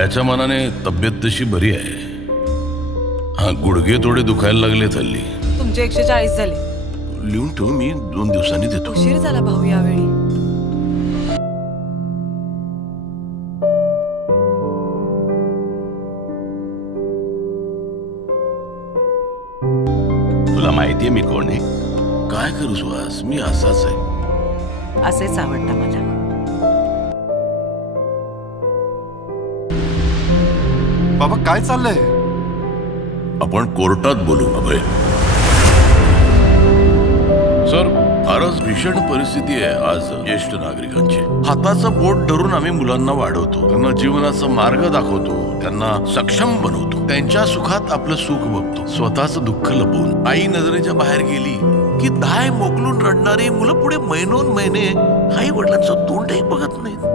वयाच्या मानाने तब्येत तशी बरी आहे. हा, गुडघे थोडे दुखायला लागलेत हल्ली. तुमचे 140 झाले. लिहून ठेव, मी 2 दिवसांनी देतो. उशीर झाला भाऊ यावेळी. तुला माहितीये मी कोण आहे? काय करू सुहास, मी असाच आहे. असेच आवडतं मला. बाबा काय चाललंय? आपण कोर्टात बोलू अभय. सर, फारच भीषण परिस्थिती आहे आज ज्येष्ठ नागरिकांची. हाताचं बोट धरून आम्ही मुलांना वाढवतो, त्यांना जीवनाचा मार्ग दाखवतो, त्यांना सक्षम बनवतो, त्यांच्या सुखात आपलं सुख बघतो, स्वतःचं दुःख लपवून. आई नजरेच्या बाहेर गेली की दाय मोकलून रडणारी मुलं पुढे महिनोन महिने आई वडिलांचं तोंडही बघत नाहीत.